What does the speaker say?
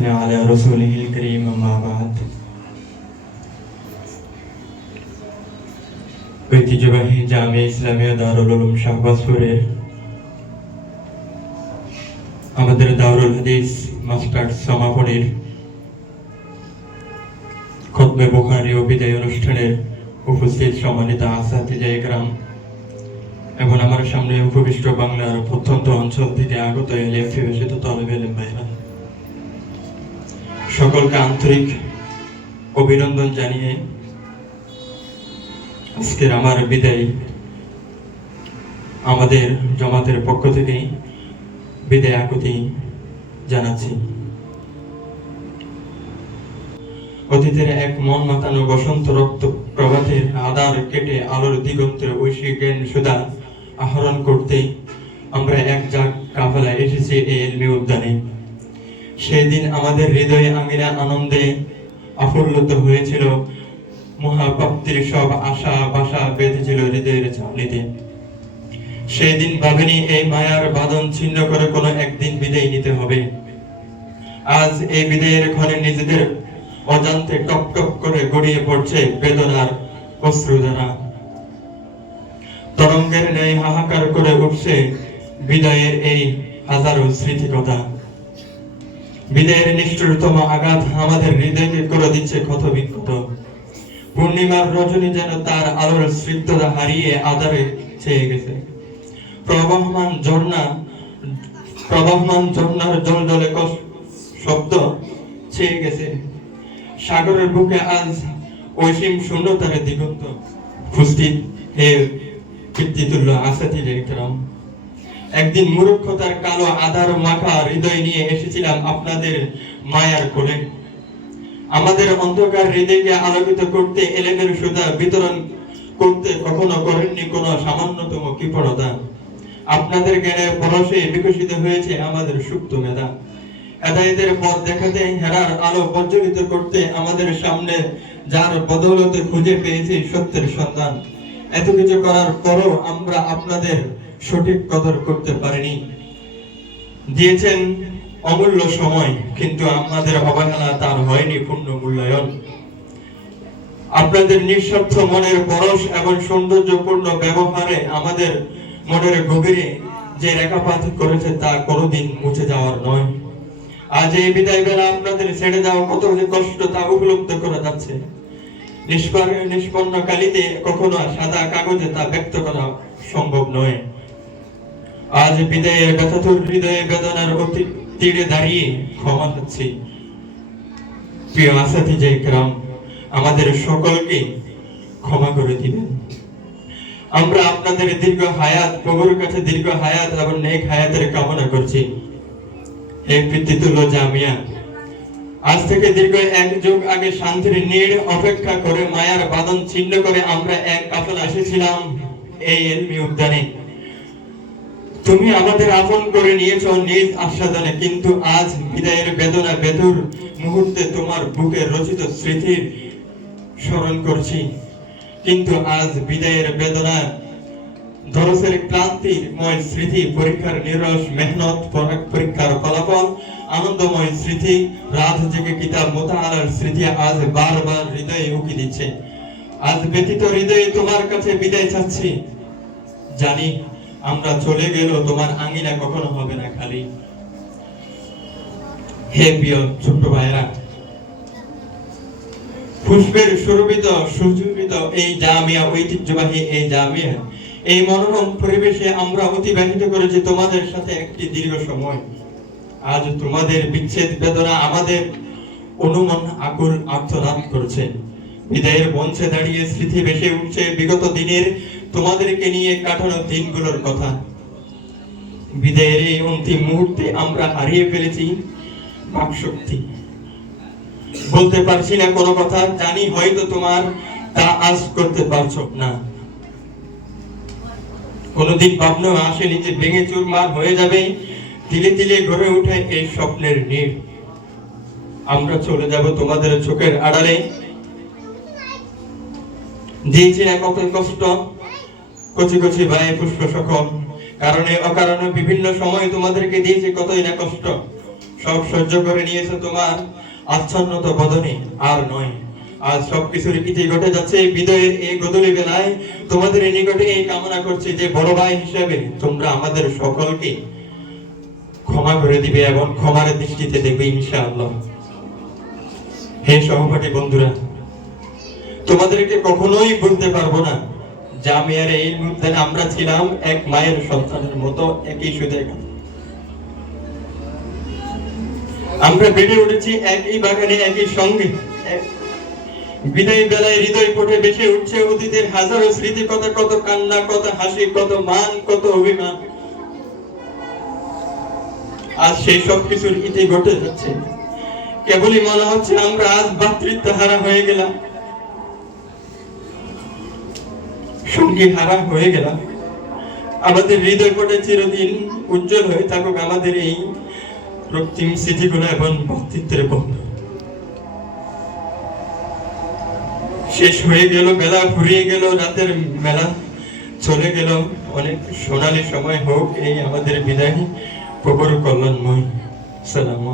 صل على رسوله الكريم أما بعد ঐতিহ্যবাহী জামিয়া ইসলামিয়া দারুল উলুম শাহবাজপুরের আমাদের দারুল হাদিস মাস্টার্স সমাপনীর খতমে বুখারী ও বিদায় অনুষ্ঠানের উপস্থিত সম্মানিত আসাতিজা ইকরাম এবং আমার সামনে উপবিষ্ট বাংলার প্রত্যন্ত অঞ্চল থেকে আগত এলিম বিবেচিত তলবে এলিম ভাইরা, সকলকে আন্তরিক অভিনন্দন জানিয়ে আজকের আমার বিদায় আমাদের জামাতের পক্ষ থেকে বিদায় আকুতি জানাচ্ছি। অতীতের এক মন মাতানো বসন্ত রক্ত প্রভাতের আধার কেটে আলোর দিগন্তের ঐশী জ্ঞান সুধা আহরণ করতে আমরা এক জাগ কাফেলা এসেছি এই ইলমি উদ্যানে। সেদিন আমাদের হৃদয়ে আঙিনা আনন্দে আফুল্লত হয়েছিল, মহাপ্রাপ্তির সব আশা বাসা বেঁধেছিল হৃদয়ের চালিতে। সেই দিন ভাবেনি এই মায়ার বাঁধন ছিন্ন করে কোনো একদিন বিদায় নিতে হবে। আজ এই বিদায়ের ক্ষণে নিজেদের অজান্তে টপ টপ করে গড়িয়ে পড়ছে বেদনার অশ্রুধারা। তরঙ্গের ন্যায় হাহাকার করে উঠছে বিদায়ের এই হাজারো স্মৃতিকথা। বিদায়ের নিষ্ঠুরতম আঘাত আমাদের হৃদয়কে করে দিচ্ছে ক্ষত বিক্ষত। পূর্ণিমার রজনী যেন তার আলোর স্নিগ্ধতা হারিয়ে আধারে ছেয়ে গেছে। প্রবাহমান ঝর্ণার জলজলে শব্দ ছেয়ে গেছে। সাগরের বুকে আজ অসীম শূন্যতার দিগন্ত। উপস্থিত হে কীর্তিতুল্য আসাতিজা ইকরাম, একদিন মূর্খতার কালো আধার মাখা হৃদয় নিয়ে এসেছিলাম আপনাদের মায়ার কোলে। আমাদের অন্ধকার হৃদয়কে আলোকিত করতে এলেমের সুধা বিতরণ করতে কখনো করেননি কোনো সামান্যতম কৃপণতা। আপনাদের জ্ঞানের পরশে বিকশিত হয়েছে আমাদের সুপ্ত মেধা। হেদায়েতের পথ দেখাতে, হেরার আলো প্রজ্বলিত করতে আমাদের সামনে যার বদৌলতে খুঁজে পেয়েছি সত্যের সন্ধান। এত কিছু করার পরও আমরা আপনাদের সঠিক কদর করতে পারিনি। দিয়েছেন অমূল্য সময়, কিন্তু আমাদের অবহেলা তার হয়নি পূর্ণ মূল্যায়ন। আপনাদের নিঃস্বার্থ মনের পরশ এবং সৌন্দর্যপূর্ণ ব্যবহারে আমাদের মনের গভীরে যে রেখাপাত করেছে তা কোনোদিন মুছে যাওয়ার নয়। আজ এই বিদায় বেলা আপনাদের ছেড়ে যাওয়া কত যে কষ্ট তা উপলব্ধ করা যাচ্ছে। নিষ্পন্ন কালিতে কখনো সাদা কাগজে তা ব্যক্ত করা সম্ভব নয়। আজ বিদায়ের ব্যথাতুর হৃদয়ে বেদনার অতি তীরে দাঁড়িয়ে ক্ষমা চাচ্ছি। প্রিয় আসাতিজা ইকরাম, আমাদের সকলকে ক্ষমা করে দিবেন। আমরা আপনাদের দীর্ঘ হায়াত, প্রভুর কাছে দীর্ঘ হায়াত এবং নেক হায়াতের কামনা করছি। হে কীর্তিতুল্য জামিয়া, আজ থেকে দীর্ঘ এক যুগ আগে শান্তির নীড় অপেক্ষা করে মায়ার বাঁধন ছিন্ন করে আমরা এক কাফেলা এসেছিলাম এই ইলমি উদ্যানে। তুমি আমাদের আপন করে নিয়েছ নিজ আস্বাদনে, কিন্তু আজ বিদায়ের বেদনা বেদুর মুহূর্তে তোমার বুকে রচিত স্মৃতির স্মরণ করছি। কিন্তু আজ বিদায়ের বেদনা, দরসের ক্লান্তিময় স্মৃতি, পরীক্ষার নিরস মেহনত, পরীক্ষার ফলাফল, আনন্দময় স্মৃতি, রাত জেগে কিতাব মুতাআলার স্মৃতি আজ বারবার হৃদয়ে উকি দিচ্ছে। আজ ব্যথিত হৃদয়ে তোমার কাছে বিদায় চাচ্ছি। জানি আমরা চলে গেল তোমার আঙিনা কখনো হবে না খালি। হে প্রিয় ছোট্ট ভাইরা, পুষ্পের সুরভিত সুজীবিত এই জামিয়া, ঐতিহ্যবাহী এই জামিয়া, এই মনোরম পরিবেশে আমরা অতিবাহিত করেছি তোমাদের সাথে একটি দীর্ঘ সময়। আজ তোমাদের বিচ্ছেদ বেদনা আমাদের অনুমন আকুল আর্তনাদ করছে। বিদায়ের মঞ্চে দাঁড়িয়ে স্মৃতি ভেসে উঠছে বিগত দিনের তোমাদেরকে নিয়ে কাটানো দিনগুলোর কথা। বিদায়ের এই অন্তিম মুহূর্তে আমরা হারিয়ে ফেলেছি বাকশক্তি। বলতে পারছি না কোনো কথা, জানি হয়তো তোমার তা আজ করতে পারছো না। কোনদিন ভাবনা আসেনি যে ভেঙে চুরমার হয়ে যাবে তিলে তিলে গড়ে উঠে এই স্বপ্নের নীড়। আমরা চলে যাব তোমাদের চোখের আড়ালে। দিয়েছি না কত কষ্ট কচি কচি ভাই পুষ্প সকল, কারণে অকারণে বিভিন্ন সময় তোমাদেরকে দিয়েছি কতই না কষ্ট। সব সহ্য করে নিয়েছো তোমার আচ্ছন্নত বদনে, আর নয়। আজ সবকিছুর ইতি ঘটে যাচ্ছে এই বিদায়ের এই গধূলি বেলায়। তোমাদের নিকটে এই কামনা করছি যে বড় ভাই হিসেবে তোমরা আমাদের সকলকে ক্ষমা করে দিবে এবং ক্ষমার দৃষ্টিতে দেখবে ইনশাআল্লাহ। হে সহপাঠী বন্ধুরা, তোমাদেরকে কখনোই বলতে পারবো না জামিয়ার এই মুহূর্তে আমরা ছিলাম এক মায়ের সন্তানের মতো, একই সুদে আমরা বেড়ে উঠেছি একই বাগানে, একই সঙ্গে। বিদায় বেলায় হৃদয় পটে বেশি উঠছে অতীতের হাজারো স্মৃতি, কত কত কান্না, কত হাসি, কত মান, কত অভিমান। আজ সেই সব কিছুর ইতি ঘটে যাচ্ছে। কেবলই মনে হচ্ছে আমরা আজ ভাতৃত্ব হারা হয়ে গেলাম, সঙ্গী হারা হয়ে গেলাম। আমাদের হৃদয় পটে চিরদিন উজ্জ্বল হয়ে থাকুক আমাদের এই রক্তিম স্মৃতিগুলো এবং ভক্তিত্বের বন্ধ। শেষ হয়ে গেল, বেলা ফুরিয়ে গেল, রাতের মেলা চলে গেল। অনেক সোনালী সময় হোক এই আমাদের বিদায়, প্রভুর কল্যাণময়। সালাম।